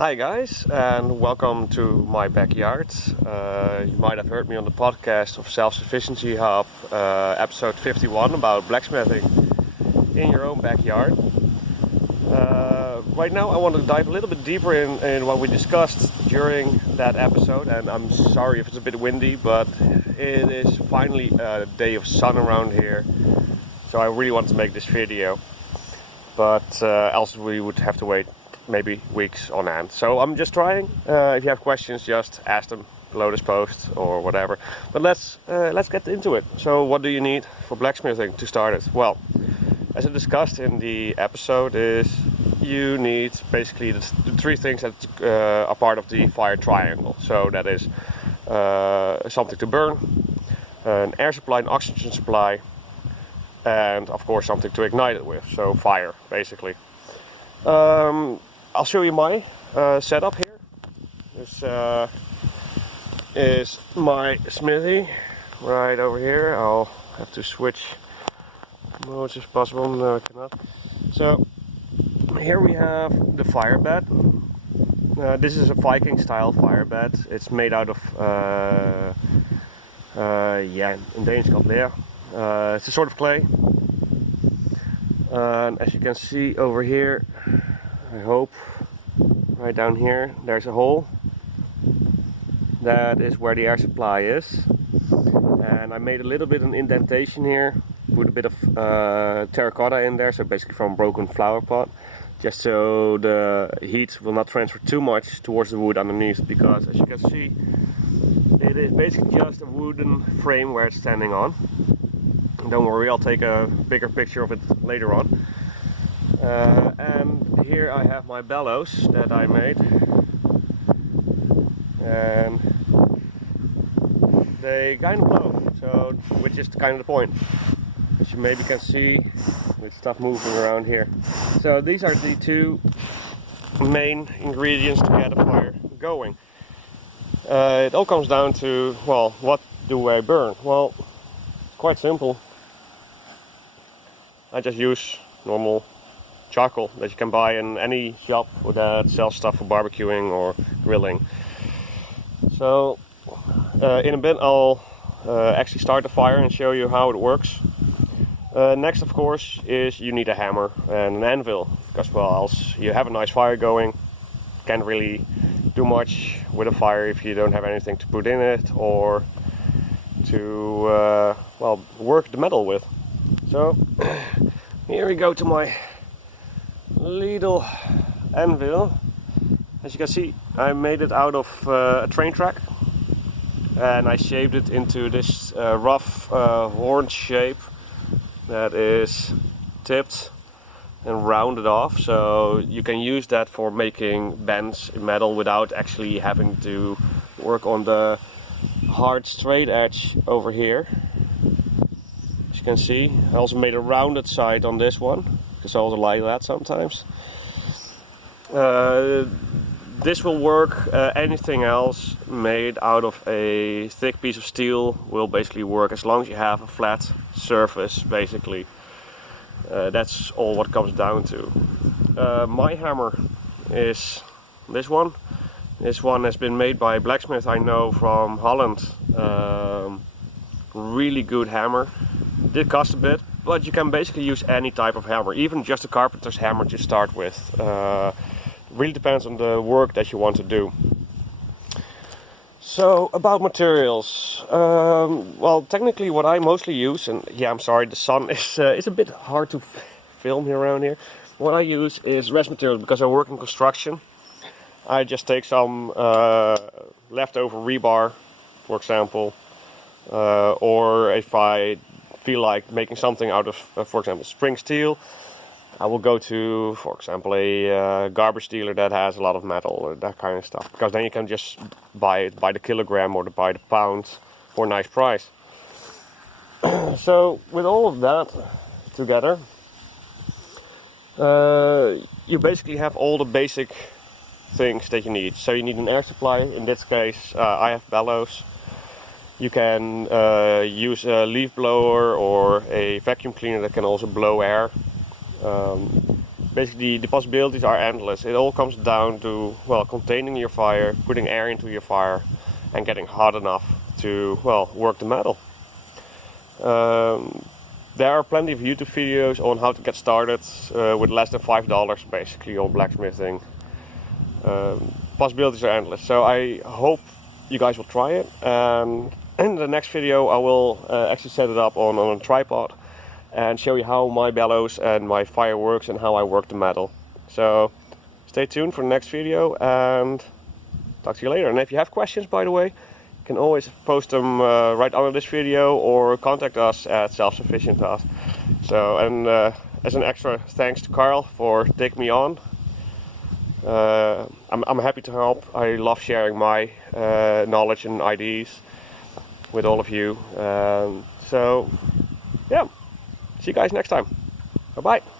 Hi guys, and welcome to my backyard. You might have heard me on the podcast of Self-Sufficiency Hub, episode 51 about blacksmithing in your own backyard. Right now I want to dive a little bit deeper in what we discussed during that episode, and I'm sorry if it's a bit windy, but it is finally a day of sun around here, so I really want to make this video, but else we would have to wait maybe weeks on end. So I'm just trying. If you have questions, just ask them below this post or whatever. But let's get into it. So what do you need for blacksmithing to start it? Well, as I discussed in the episode, is you need basically the three things that are part of the fire triangle. So that is something to burn, an air supply, an oxygen supply, and of course something to ignite it with. So fire, basically. I'll show you my setup here. This is my smithy right over here. I'll have to switch modes if possible. No, I cannot. So here we have the fire bed. This is a Viking style fire bed. It's made out of in Danish called leer. It's a sort of clay. And as you can see over here, I hope, right down here, there's a hole. That is where the air supply is. And I made a little bit of an indentation here, put a bit of terracotta in there, so basically from a broken flower pot, just so the heat will not transfer too much towards the wood underneath, because as you can see, it is basically just a wooden frame where it's standing on. Don't worry, I'll take a bigger picture of it later on. And here I have my bellows that I made, and they kind of blow, so which is kind of the point, as you maybe can see with stuff moving around here. So these are the two main ingredients to get a fire going. It all comes down to, well, what do I burn? Well, quite simple. I just use normal charcoal that you can buy in any shop that sells stuff for barbecuing or grilling. So in a bit I'll actually start the fire and show you how it works. Next, of course, is you need a hammer and an anvil, because well, else you have a nice fire going, can't really do much with a fire if you don't have anything to put in it or to work the metal with. So here we go to my little anvil. As you can see, I made it out of a train track, and I shaped it into this rough horn shape that is tipped and rounded off, so you can use that for making bends in metal without actually having to work on the hard straight edge over here. As you can see, I also made a rounded side on this one, because I also like that sometimes. This will work. Anything else made out of a thick piece of steel will basically work, as long as you have a flat surface, basically. That's all what comes down to. My hammer is this one. This one has been made by a blacksmith I know from Holland. Really good hammer. Did cost a bit, but you can basically use any type of hammer, even just a carpenter's hammer to start with. Really depends on the work that you want to do. So about materials, well, technically what I mostly use, and yeah, I'm sorry, the sun is a bit hard to film here around here. What I use is rest materials, because I work in construction. I just take some leftover rebar, for example, or if I feel like making something out of, for example, spring steel, I will go to, for example, a garbage dealer that has a lot of metal or that kind of stuff, because then you can just buy it by the kilogram or by the pound for a nice price. So with all of that together, you basically have all the basic things that you need. So you need an air supply. In this case, I have bellows. You can use a leaf blower or a vacuum cleaner that can also blow air. basically the possibilities are endless. It all comes down to, well, containing your fire, putting air into your fire, and getting hot enough to, well, work the metal. There are plenty of YouTube videos on how to get started with less than $5 basically on blacksmithing. Possibilities are endless, so I hope you guys will try it. And in the next video I will actually set it up on a tripod and show you how my bellows and my fire works and how I work the metal. So stay tuned for the next video and talk to you later. And if you have questions, by the way, you can always post them right under this video or contact us at Self-Sufficient. So, and as an extra thanks to Carl for taking me on. I'm happy to help. I love sharing my knowledge and ideas with all of you. So yeah, see you guys next time. Bye bye.